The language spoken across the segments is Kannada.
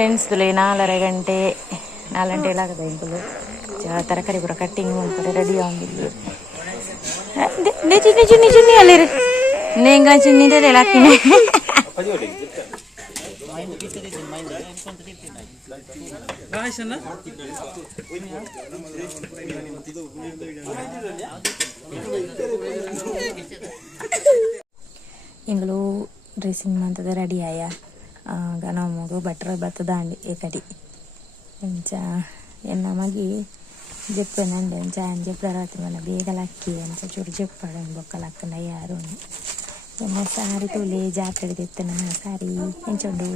ಫ್ರೆಂಡ್ಸ್ 4:30 ಎಲ್ಲ ಆಗದ ಇಂಕುಲು ತರಕಾರಿ ಪೂರ ಕಟ್ಟಿಂಗ್ ಮಾಡ್ತಾರೆ ರೆಡಿ ಆಗಿಲ್ಲ ಚಿನ್ನಿ ಅಲ್ಲಿರಿ ನೇಂಗ ಚಿನ್ನಿದೆ ಹಾಕಿನಿ ಇಂಗಳು ಡ್ರೆಸ್ಸಿಂಗ್ ಮಾಡ್ತದೆ ರೆಡಿ ಆಯ ಗನಮಗು ಬಟ್ರ ಬರ್ತದ ಅಂಡಿ ಏಕಡಿ ಎಂಚ ನಮಗೆ ಜೆಪ್ಪನಂಡೆ ಎಂಚ ಜೆಪ್ಪರ ರಾತ್ರಿ ಮನ ಬೇಗಲ ಅಕ್ಕಿ ಎಂಚ ಚೂರು ಜೆಪ್ಪಡ ಬೊಕ್ಕಲ ಅಕ್ಕನ ಯಾರು ಎನ್ನ ಸಾರಿ ತೋಲೆ ಜಾತ್ರೆ ತೆತ್ತನ ಸಾರಿ ಎಂಚೊಂಡು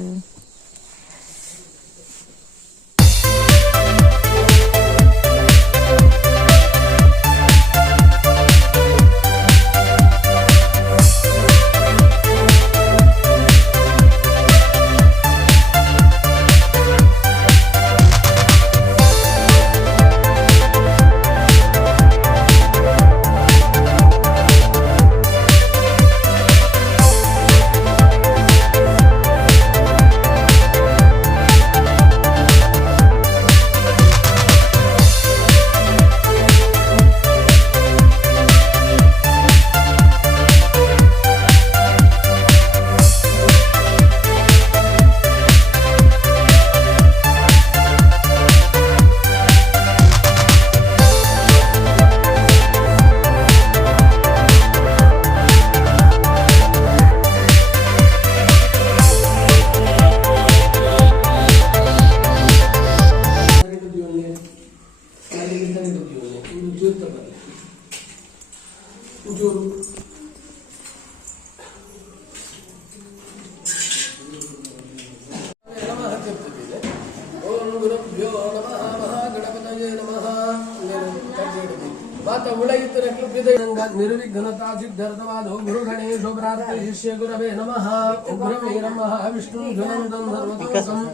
निर्विघ्नता सिद्ध्यर्थवादो गुरुगणेशो प्रार्थये शिष्य गुरवे नमः उग्रवीरं महाविष्णुं धुरन्धं सर्वतोकं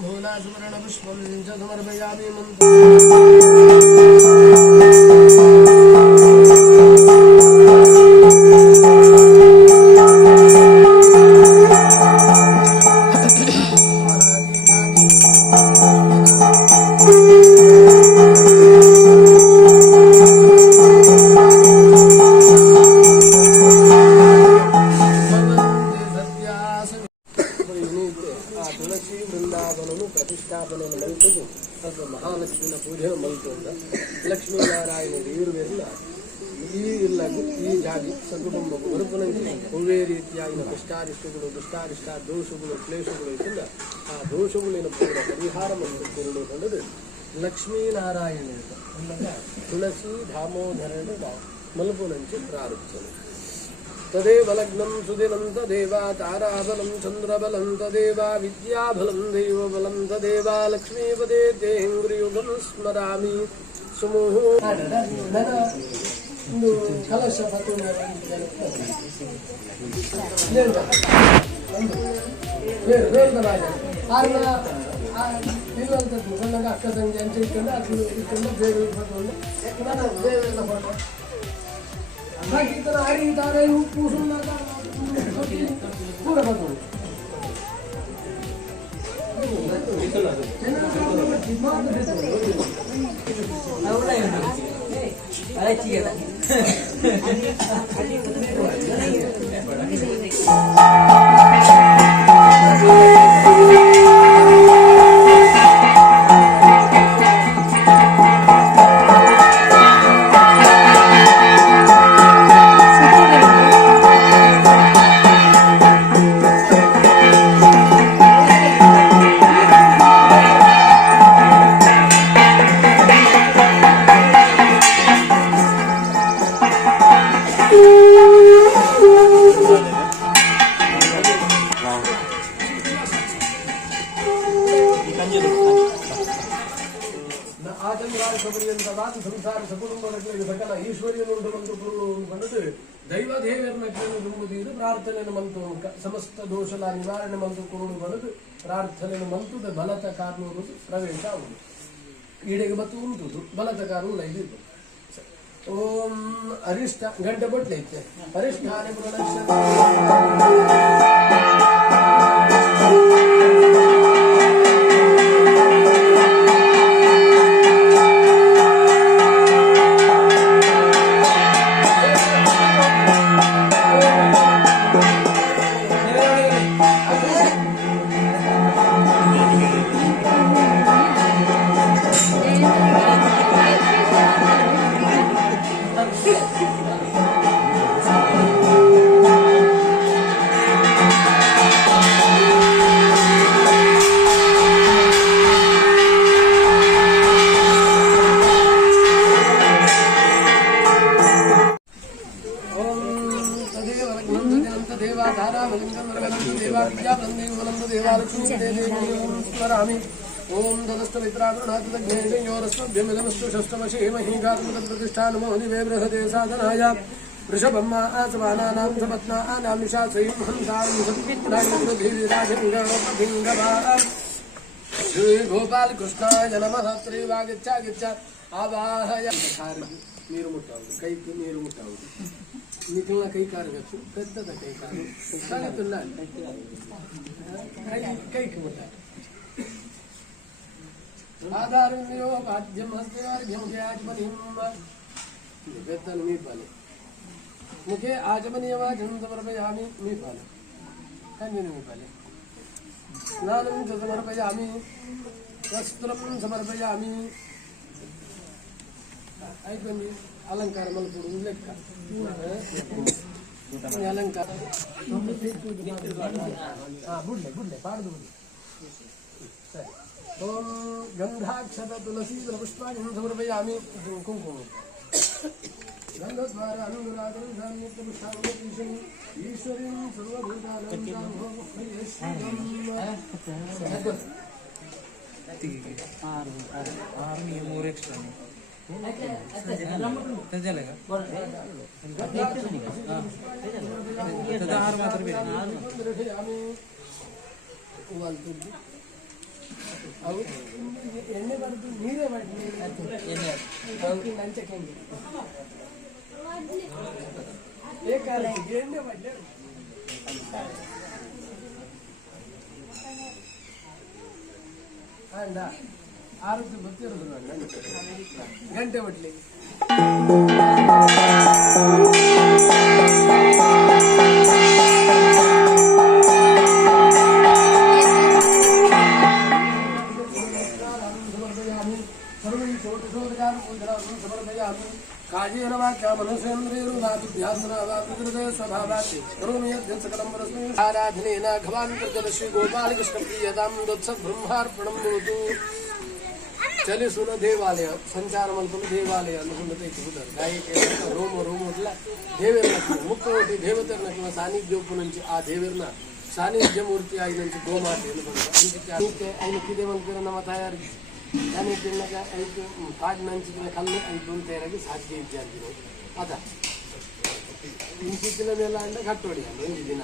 भूला सुवर्णपुष्पं च समर्पयामि ಮಹಾಲಕ್ಷ್ಮಿನ ಪೂಜೆ ಮಲ್ತೊಂಡ ಲಕ್ಷ್ಮೀನಾರಾಯಣ ಇರುವೆಲ್ಲ ಈ ಇಲ್ಲಗೂ ಈ ಜಾಗಿ ಸಕುಟುಂಬ ಬರುಪುನಂಗೆ ಒಳ್ಳೆ ರೀತಿಯಾಗಿನ ಕಷ್ಟಾರಿಷ್ಟಗಳು ದುಷ್ಟಾರಿಷ್ಟ ದೋಷಗಳು ಕ್ಲೇಶಗಳು ಇದ್ದಿಲ್ಲ ಆ ದೋಷಗಳಿನ ಪೂರ ಪರಿಹಾರ ಮಾಡಿಕೊಳ್ಳುವುದು ಲಕ್ಷ್ಮೀನಾರಾಯಣ ತುಳಸಿ ದಾಮೋದರನ ಮಲ್ಪುನಂಚೆ ಪ್ರಾರಂಭ तदेव लग्नं सुदिनं तदेव ताराबलं चन्द्रबलं तदेव विद्याबलं देवबलं तदेव लक्ष्मीपदे तेङ्ग्रियुगं स्मरामि सुमुहु kita hari tarik upu sunata pura betul. ಆಚಂದ್ರಾರ್ಷಪರ್ಯಂತವಾದ ಸಂಸಾರ ಸಕುಟುಂಬಗಳಿಗೆ ಸಕಲ ಈಶ್ವರ್ಯನುಂಟು ಬಂದು ಪೂರ್ಣಗೊಂಡು ದೈವ ದೇವರನ್ನು ತುಂಬುತ್ತೀರು ಪ್ರಾರ್ಥನೆಯನ್ನು ಮಂತು ಸಮಸ್ತ ದೋಷಲ ನಿವಾರಣೆ ಮಂತು ಕುರುಡು ಬರೆದು ಪ್ರಾರ್ಥನೆಯನ್ನು ಮಂತುದ ಬಲತ ಕಾರಣರು ಪ್ರವೇಶ ಆಗುವುದು ಈಡೆಗೆ ಬತ್ತು ಉಂಟುದು ಬಲತ ಕಾರಣ ಇದಿದ್ದು ಓಂ ಅರಿಷ್ಟ ಗಂಟೆ ಬಟ್ಲೆ ಐತೆ ಅರಿಷ್ಠಾನೆ ओम ददस्तमित्रादृणातज्ञेयोरस्मभ्यमिदमस्तु षष्टमशेमहीघातमतप्रतिष्ठानमोहनिवे बृहदे साधनाय वृषभम्मा आसवानानां सपत्नानां निशाचयं हंसां सत्पिङ्गवा श्री गोपाल कृष्णाय नमः त्रैवागिच्छा गिच्छा आवाहय ನೀರು ಮುಟ್ಟವುದು ಕೈಗೆ ನೀರು ಮುಟ್ಟವುದು ನಿಖಿಲ್ನ ಕೈ ಕಾರಬೇಕು ಪೆದ್ದದ ಕೈ ಕಾರು ಕಾಲುತ್ತಿಲ್ಲ ಕೈಗೆ ಮುಟ್ಟ ಆಧಾರಣ್ಯೋ ಬಾಧ್ಯಂ ಹಸ್ತವಾರ್ಘ್ಯಂ ಆಚಮನಿಂ ಬೆತ್ತನು ಮೀಪಾಲೆ ಮುಖೆ ಆಚಮನೀಯವಾಚಂ ಸಮರ್ಪಯಾಮಿ ಮೀಪಾಲೆ ಕಣ್ಣಿನ ಮೀಪಾಲೆ ಸ್ನಾನಂ ಚ ಸಮರ್ಪಯಾಮಿ ವಸ್ತ್ರಂ ಸಮರ್ಪಯಾಮಿ అయిపోయింది అలంకారం మలుపుడు లెక్క అలంకారం బుడ్లే పాడదు సరే ఓం గంధాక్షత తులసీ పుష్పాన్ని సమర్పయామి కుంకుమ గంధద్వార అనురాగం పుష్పాన్ని ఈశ్వరీం సర్వభూతానాం మూడు ఎక్స్ట్రా चलेगा ಎಣ್ಣೆ ಬರೆದು ನೀರೇ ಮಾಡಿ ಲಂಚಕ್ಕೆ ಎಣ್ಣೆ ಮಾಡಿ ಅಂಡ ಆರೋಗ್ಯ ಗೊತ್ತಿರೋದು ಗಂಟೆ ಹೊಡ್ಲಿ काजेन वाक्या मनुष्येन्द्रियोगाभ्यासनावाहृदय स्वभावात् करोमि यद्यत् सकलं परस्मै आराधनेन भगवान् श्री गोपालकृष्णप्रियतां दोत्सद्ब्रह्मार्पणं भवतु ಚಲಿಸುವ ದೇವಾಲಯ ಸಂಚಾರ ಮಲ್ಪನ ದೇವಾಲಯ ಅನ್ನುಕೊಂಡದ್ದು ಇಟ್ಟು ಗಾಯಕ ರೋಮ ರೋಮಟ್ಲ ದೇವೇರ್ನ ಮುಖ್ಯವಾಗಿ ದೇವತೆರ್ನ ಸಾನ್ನಿಧ್ಯೋಪ್ಪು నుంచి ಆ ದೇವೇರ್ನ ಸಾನ್ನಿಧ್ಯ ಮೂರ್ತಿ ಆಗಿనంచి గోమాత అందుకే ఆయనకి ఇదేమంటారు ನಮ್ಮ ತಾಯಾರಿಗೆ దాని తిన్నగా అయితే పాడి నుంచి కళ్ళు ఐదు తేరగి సాధ్య ఇద్దారు ಅದ ಇಂಚಿನ ಮೇಲೆ ಅಂದ್ರೆ ಕಟ್ಟೋಡಿ ಅಲ್ಲ ಒಂದು ದಿನ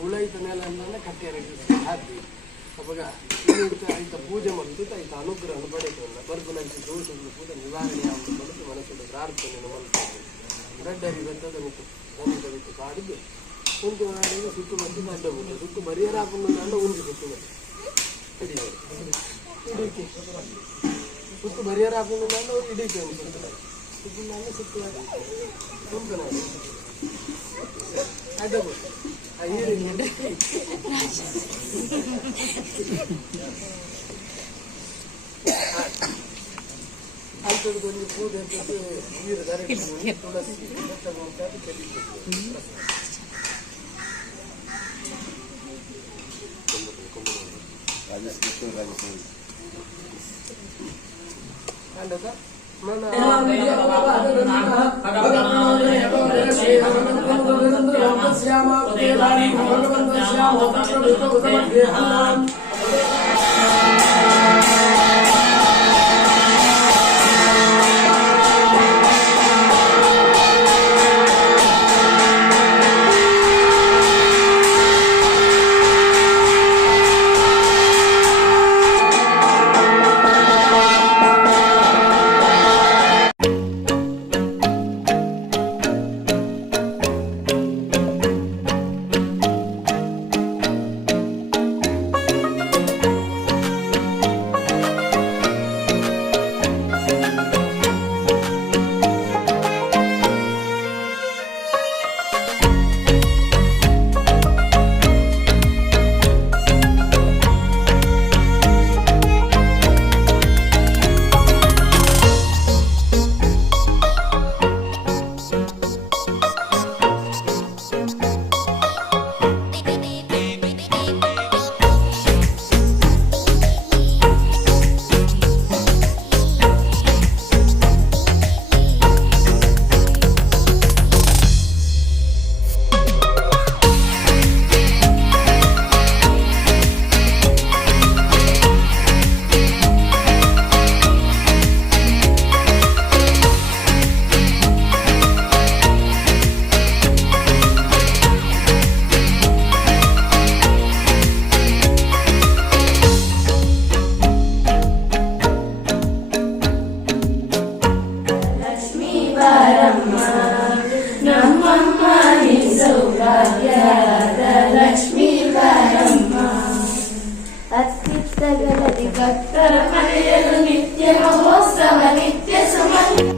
ಉಳೈತ ಮೇಲೆ ಅಂದ್ರೆ ಕಟ್ಟೆರಗಿ ಸಾಧ್ಯ ಅವಾಗ ಆಯ್ತ ಪೂಜೆ ಮಾಡ್ತಿತ್ತು ಆಯ್ತ ಅನುಗ್ರಹ ಪಡೆಯುತ್ತಲ್ಲ ಬರ್ಬನಂಚಿ ದೋಷಗಳು ಕೂಡ ನಿವಾರಣೆ ಆಗುವುದು ಬರುತ್ತೆ ಮನಸ್ಸಿನ ಪ್ರಾರ್ಥನೆಯನ್ನು ಮಾಡ್ತಾರೆ ಗಡ್ಡರಿ ಬೆತ್ತದ ಬಿಟ್ಟು ಗಂಧ ಬಿಟ್ಟು ಕಾಡಿದ್ದು ಉಂಟು ನಾಡಿಗೆ ಸುತ್ತು ಬಂದು ಗಡ್ಡ ಬಿಟ್ಟು ಸುತ್ತು ಬರಿಯರ ಹಾಕೊಂಡು ಅಂಡ ಉಂಟು ಸುತ್ತು ಬಂದು ಇಡೀಕೆ ಸುತ್ತು ಬರಿಯರ ಹಾಕೊಂಡು ಅಂಡ ಇಡೀಕೆ ಅನ್ಸುತ್ತೆ ಸುತ್ತು ನಾನು ಸುತ್ತು ಉಂಟು ನಾನು ಅಡ್ಡ ಬಿಟ್ಟು ಅಂಥದ್ದೊಂದು ಪೂಜೆ ನೀರು ಧರಿಸಿ ತುಳಸಿ ತಗೊಂಡು ಕಂಡದ ಗಲಗಲದಿ ಭಕ್ತರ ಮನೆಯಲು ನಿತ್ಯ ಮಹೋತ್ಸವ ನಿತ್ಯ ಸುಮಂಗಲ.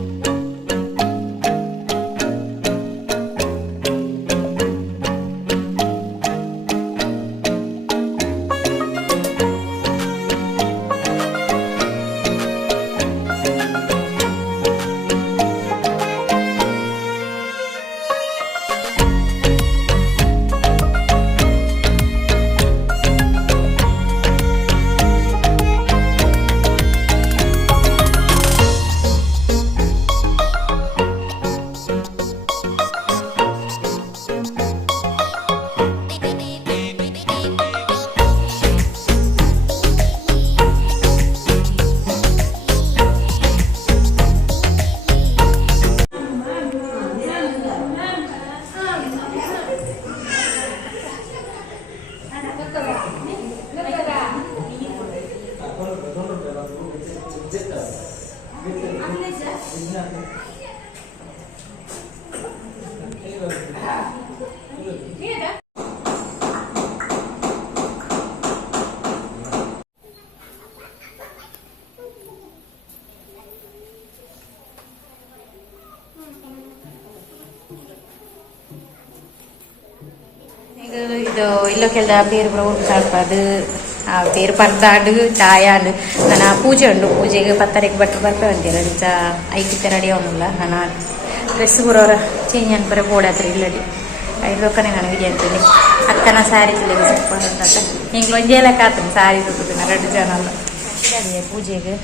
ಇದು ಇಲ್ಲೋಕೆಲ್ಲ ಬೇರು ಕೂಡ ಸ್ವಲ್ಪ ಅದು ಬೇರು ಪರ್ದಾಡು ಚಾಯಾಡು ನಾನು ಪೂಜೆ ಉಂಡು ಪೂಜೆಗೆ 10 ಬಟ್ಟರು ಬರ್ಪೆ ಅಂತೀರ ನಿಜ 5 ರೆಡಿ ಅವನಿಲ್ಲ ನಾನು ಡ್ರೆಸ್ ಬರೋರ ಚೇಂಜ್ ಅನ್ಬರ ಬೋಡಾತ್ರಿ ಇಲ್ಲಡಿ 5 ರೊಕ್ಕನೇ ನಾನು ವಿಡಿಯೋ ಅಂತೀನಿ ಅಕ್ಕನ ಸ್ಯಾರಿ ತಿಲ್ಲಿಗೆ ಸಿಕ್ಕೊಂಡು ಅಂತ ಹಿಂಗೆ ಒಂಜೇಲಕ್ಕ ಆತನು ಸ್ಯಾರಿ ತುಕ್ಕುತ್ತೀನಿ 2 ಜನ ಅಲ್ಲ ಪೂಜೆಗೆ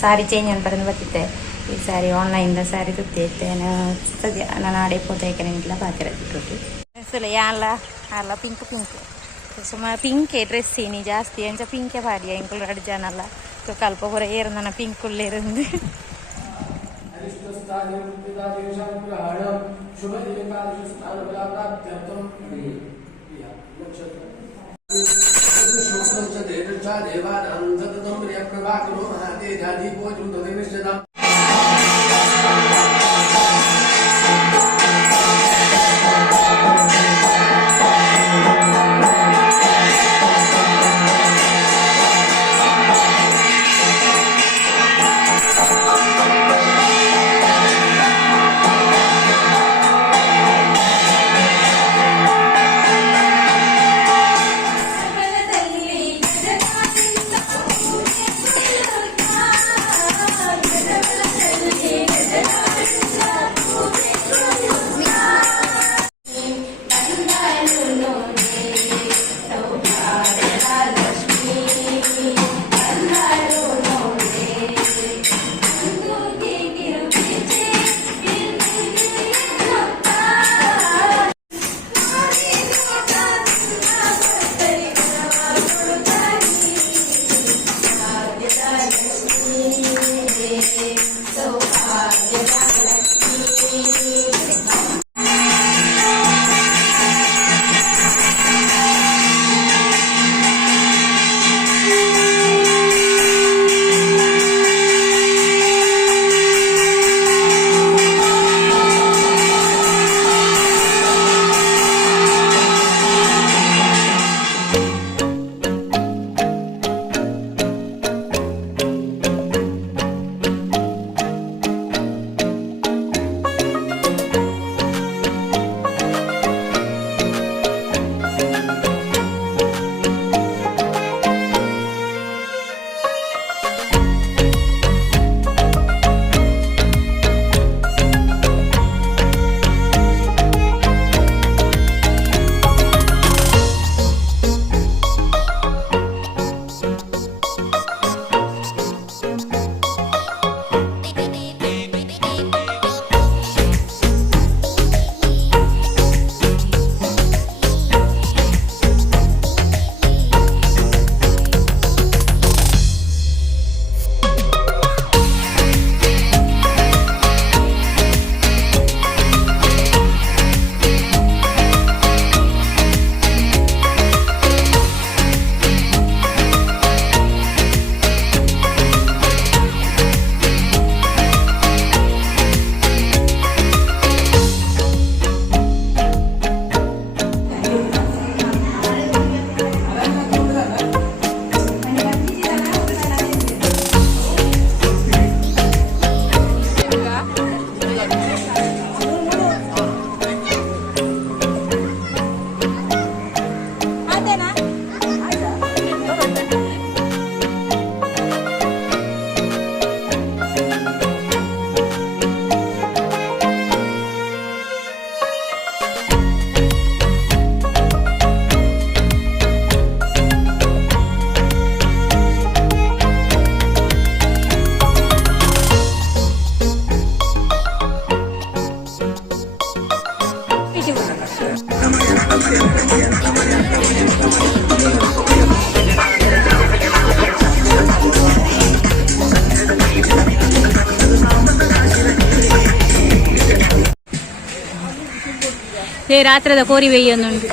ಸ್ಯಾರಿ ಚೇಂಜ್ ಅನ್ಬರಂದು ಬರ್ತಿದ್ದೆ ಈ ಸ್ಯಾರಿ ಆನ್ಲೈನ್ದ ಸ್ಯಾರಿ ತುತ್ತೈತೆ ಸದ್ಯ ನಾನು ಆಡೆ ಪೋತೈಕೆ ನಿಂತಿಲ್ಲ ಬಾಕಿರಟ್ಟಿಟ್ಟು ड्रेस्सुला याला आला पिंक पिंक सुमार पिंक ड्रेस ini ಜಾಸ್ತಿ ಅಂಚ ಪಿಂಕೆ ಪಾಡಿ ಎಂಕುಲು 2 ಜನ ಅಲ್ಲ ಸೊ ಕಲ್ಪ ಹೊರ ಏರಂದನ ಪಿಂಕ್ ಉಳ್ಳೆ ಇருந்து ರಾತ್ರದ ಕೋರಿ ಬೇಯೊಂದುಂಟು.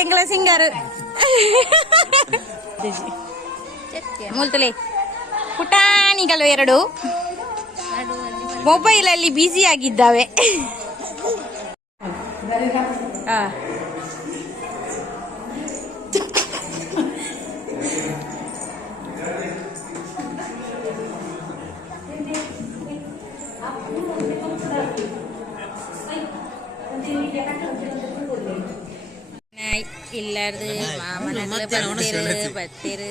ಎಂಗ್ಲ ಸಿಂಗರ್ ಮುಲ್ತಲೆ ಪುಟಾಣಿಗಳು ಎರಡು ಮೊಬೈಲ್ ಅಲ್ಲಿ ಬ್ಯುಸಿ ಆಗಿದ್ದಾವೆ. ಇಲ್ಲಾರ್ದು ಮಾಮನ ಬತ್ತಿರು